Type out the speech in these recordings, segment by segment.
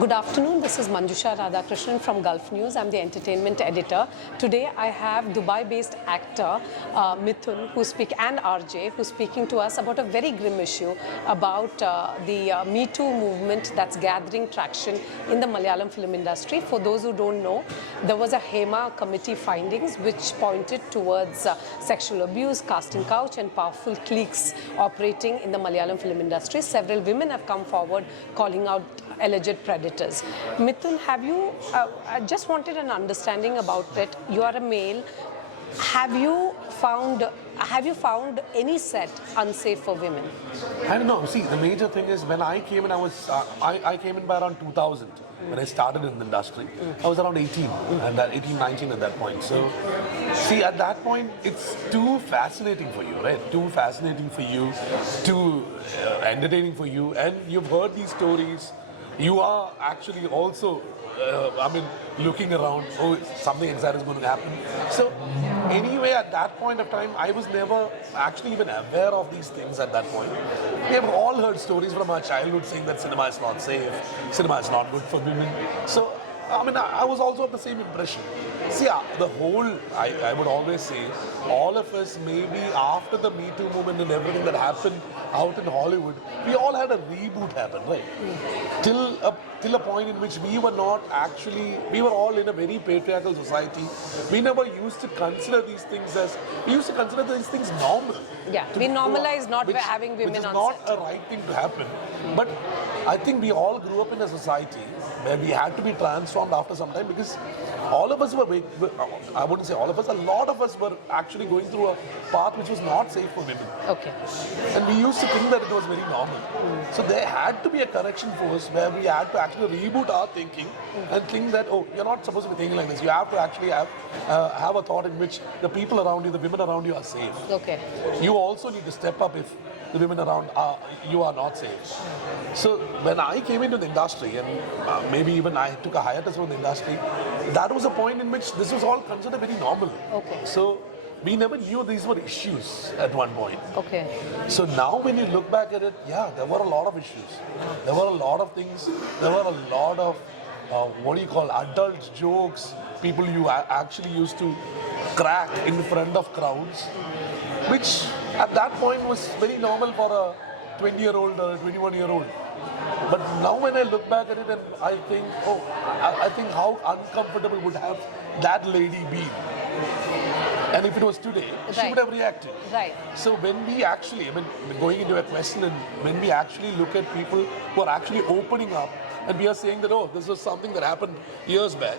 Good afternoon, this is Manjusha Radhakrishnan from Gulf News. I'm the entertainment editor. Today I have Dubai-based actor Mithun and RJ who's speaking to us about a very grim issue about the Me Too movement that's gathering traction in the Malayalam film industry. For those who don't know, there was a HEMA committee findings which pointed towards sexual abuse, casting couch and powerful cliques operating in the Malayalam film industry. Several women have come forward calling out alleged predators. Mithun, I just wanted an understanding about it. You are a male. Have you found any set unsafe for women? I don't know. See, the major thing is when I came in, I came in by around 2000 when I started in the industry. I was around 18, and 18, 19 at that point. So, see, at that point, it's too fascinating for you, right? Too fascinating for you, too entertaining for you, and you've heard these stories. You are actually also, looking around, oh, something exact is going to happen. So anyway, at that point of time, I was never actually even aware of these things at that point. We have all heard stories from our childhood saying that cinema is not safe, cinema is not good for women. So, I was also of the same impression. See, I would always say, all of us, maybe after the Me Too movement and everything that happened out in Hollywood, we all had a reboot happen, right? Till a point in which we were all in a very patriarchal society. We never used to consider these things we used to consider these things normal. Yeah, we normalize not having women on set. Which is not a right thing to happen. But I think we all grew up in a society where we had to be transformed after some time because all of us I wouldn't say all of us, a lot of us were actually going through a path which was not safe for women. Okay. And we used to think that it was very normal. So there had to be a correction force where we had to actually reboot our thinking and think that, oh, you're not supposed to be thinking like this. You have to actually have a thought in which the people around you, the women around you are safe. Okay. You also need to step up if the women around you are not safe. So when I came into the industry, and maybe even I took a hiatus from the industry, that was a point in which this was all considered very normal. Okay. So we never knew these were issues at one point. Okay. So now when you look back at it, yeah, there were a lot of issues. There were a lot of things. There were a lot of, adult jokes, people you actually used to crack in front of crowds, which at that point was very normal for a 20-year-old or a 21-year-old. But now when I look back at it and I think, I think how uncomfortable would have that lady been. And if it was today, she would have reacted. Right. So when we actually, going into a question, and when we actually look at people who are actually opening up, and we are saying that, oh, this was something that happened years back.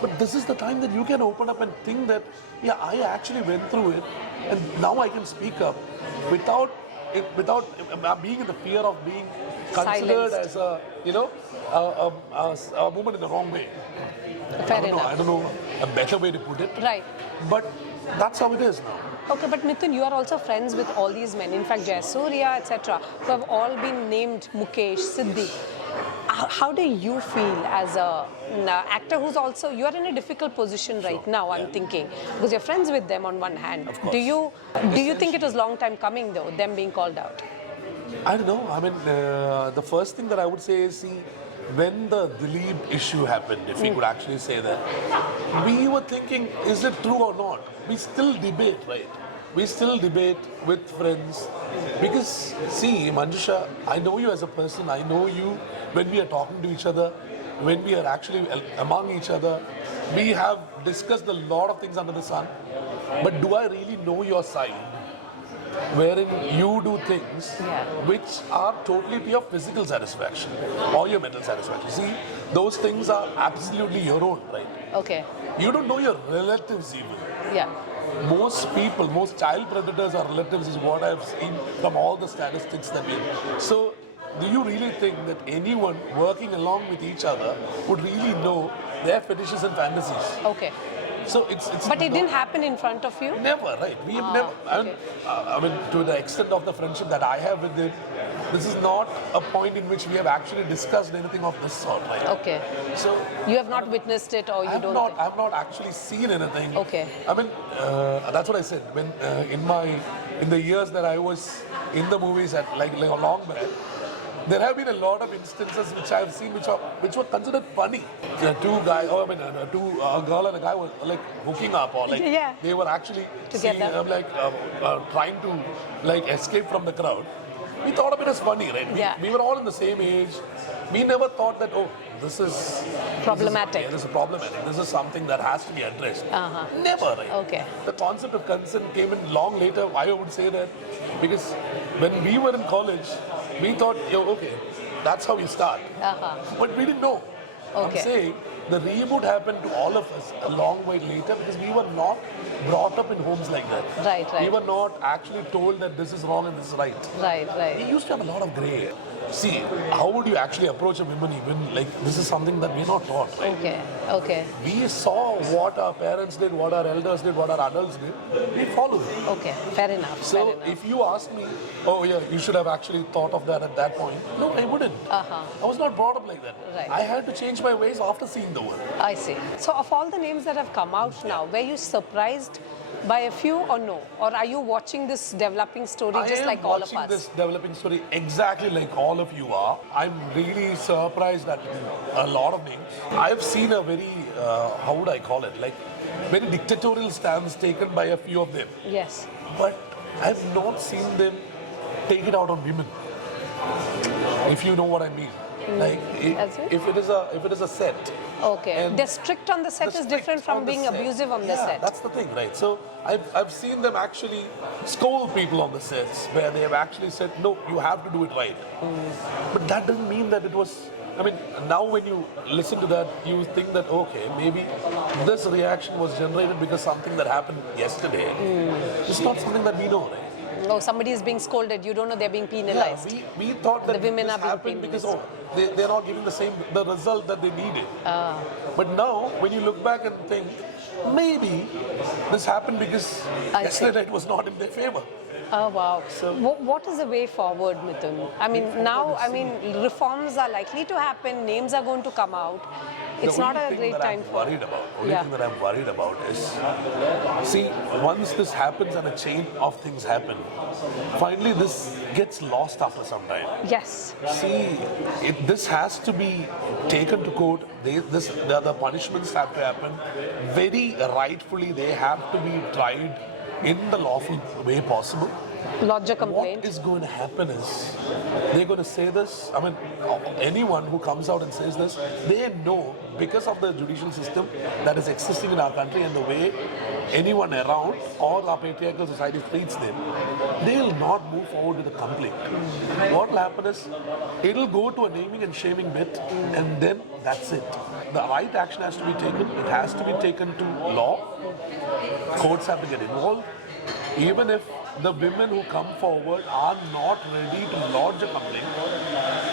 But this is the time that you can open up and think that, yeah, I actually went through it, and now I can speak up without being in the fear of being considered as a woman in the wrong way. Fair enough. I don't know a better way to put it. Right. But that's how it is now. Okay, but Mithun, you are also friends with all these men. In fact, Jayasuriya, etc., who have all been named Mukesh, Siddiq. How do you feel as an actor who's also, you are in a difficult position right now, I'm thinking, because you're friends with them on one hand. Of course. Do you think it was long time coming though, them being called out? I don't know. The first thing that I would say is, see, when the Dilip issue happened, if we could actually say that, we were thinking, is it true or not? We still debate, right? We still debate with friends because, see, Manjusha, I know you as a person. I know you when we are talking to each other, when we are actually among each other. We have discussed a lot of things under the sun. But do I really know your side? Wherein you do things which are totally to your physical satisfaction or your mental satisfaction. See, those things are absolutely your own, right? Okay. You don't know your relatives even. Yeah. Most people, most child predators are relatives is what I've seen from all the statistics that we have. So, do you really think that anyone working along with each other would really know their fetishes and fantasies? Okay. So But it didn't happen in front of you? Never, right? We have never. Okay. To the extent of the friendship that I have with him, this is not a point in which we have actually discussed anything of this sort, right? Okay. So you have not witnessed it, or you don't? I have not actually seen anything. Okay. That's what I said. When in the years that I was in the movies at like a long back, there have been a lot of instances which I've seen which were considered funny. Two guys, a girl and a guy were like hooking up, or like Yeah. they were actually Together. trying to like escape from the crowd. We thought of it as funny, right? Yeah. We were all in the same age. We never thought that, oh, this is Problematic. This is problematic. This is something that has to be addressed. Never, right? Okay. The concept of consent came in long later. Why I would say that? Because when we were in college, we thought, okay, that's how we start. But we didn't know. Okay. I'm saying the reboot happened to all of us a long way later because we were not brought up in homes like that. Right, right. We were not actually told that this is wrong and this is right. Right, We right. used to have a lot of grey area. See, how would you actually approach a woman even like this is something that we're not taught, right? Okay, okay, We saw what our parents did, what our elders did, what our adults did. We followed it. okay. Fair enough. So fair enough. if you ask me, oh yeah, you should have actually thought of that at that point. No, I wouldn't. I was not brought up like that. Right. I had to change my ways after seeing the world. I see. So of all the names that have come out now, were you surprised by a few or no? Or are you watching this developing story just like all of watching us? this developing story exactly like all of you are. I'm really surprised at a lot of names. I've seen a very, how would I call it, like very dictatorial stance taken by a few of them. Yes. But I've not seen them take it out on women. If you know what I mean. Like As in? if it is a set. Okay. And They're strict on the set the is strict different from on the being set. abusive on the Yeah, set. that's the thing, right? So I've seen them actually scold people on the sets where they have actually said, no, you have to do it right. But that doesn't mean that it was. I mean, now when you listen to that, you think that, okay, maybe this reaction was generated because something that happened yesterday. It's not something that we know, right? Oh, somebody is being scolded. You don't know they're being penalized. Yeah, we thought that The women this are being happened because penalized. they're not giving the result that they needed. But now, when you look back and think, maybe this happened because I yesterday it was not in their favor. Oh, wow. So- What is the way forward, Mithun? I mean, now, reforms are likely to happen. Names are going to come out. It's The not only a thing great that time I'm for. worried about. Only Yeah. thing that I'm worried about is, see, once this happens and a chain of things happen, finally this gets lost after some time. Yes. See, this has to be taken to court. The punishments have to happen. Very rightfully, they have to be tried in the lawful way possible. Lodge a complaint. What is going to happen is they're going to say this. I mean, anyone who comes out and says this, they know because of the judicial system that is existing in our country and the way anyone around or our patriarchal society treats them, they'll not move forward with a complaint. What will happen is it'll go to a naming and shaming bit, and then that's it. The right action has to be taken. It has to be taken to law. Courts have to get involved. Even if the women who come forward are not ready to lodge a complaint,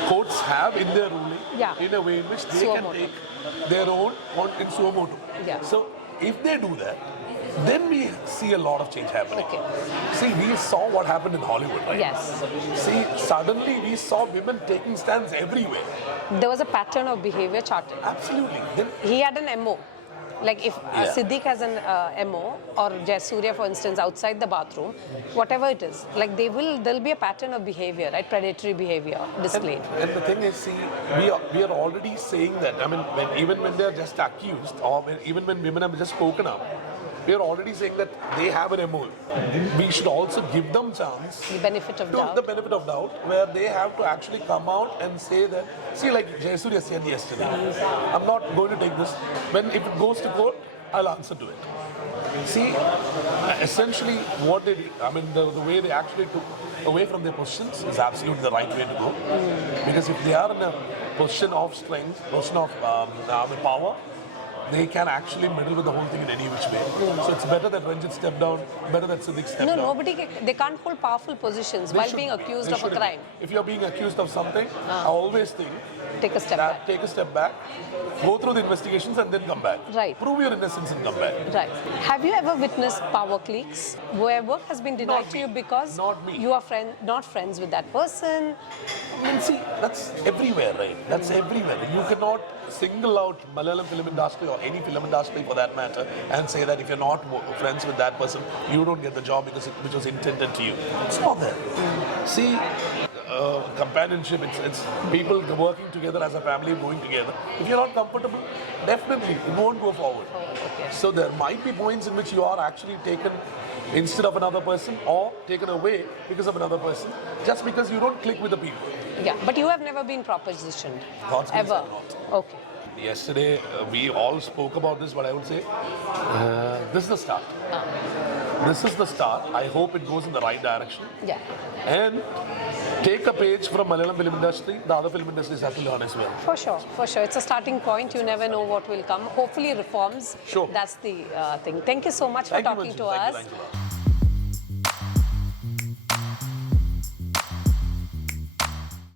courts have in their ruling in a way in which they Suo can motu. take their own in suo motu. Yeah. So if they do that, then we see a lot of change happening. Okay. See, we saw what happened in Hollywood, right? Yes. See, suddenly we saw women taking stands everywhere. There was a pattern of behavior charted. Absolutely. Then He had an MO. Like if Yeah. Siddiq has an MO or Surya, for instance, outside the bathroom, whatever it is, like there'll be a pattern of behavior, right? Predatory behavior displayed. And the thing is, see, we are already saying that. I mean, even when they're just accused, or even when women have just spoken up, we are already saying that they have an MO. We should also give them chance. The benefit of To doubt. the benefit of doubt, where they have to actually come out and say that, see, like Jayasuriya said yesterday, I'm not going to take this. If it goes to court, I'll answer to it. See, essentially what they did, I mean, the way they actually took away from their positions is absolutely the right way to go. Because if they are in a position of strength, position of power, they can actually meddle with the whole thing in any which way. So it's better that Ranjit stepped down, better that Siddiq stepped down. They can't hold powerful positions They while should- being accused they of a shouldn't. crime. If you're being accused of something, I always think Take a step that back. take a step back, go through the investigations and then come back. Right. Prove your innocence and come back. Right. Have you ever witnessed power cliques where work has been denied Not to me. you because Not me. you are not friends with that person? I mean, see, that's everywhere, right? That's everywhere. You cannot single out Malayalam film industry or any film industry for that matter and say that if you're not friends with that person, you don't get the job because which was intended to you. It's not there. See, companionship. It's people working together as a family, going together. If you're not comfortable, definitely it won't go forward. Okay. So there might be points in which you are actually taken instead of another person or taken away because of another person, just because you don't click with the people. Yeah, but you have never been propositioned. God's grace, Ever. I'm not. Okay. Yesterday, we all spoke about this, but I would say this is the start. This is the start. I hope it goes in the right direction. Yeah. And take a page from Malayalam film industry. The other film industries have to learn as well. For sure, for sure. It's a starting point. You never know what will come. Hopefully reforms. Sure. That's the thing. Thank you so much for Thank you, talking to Manju. us. Thank you.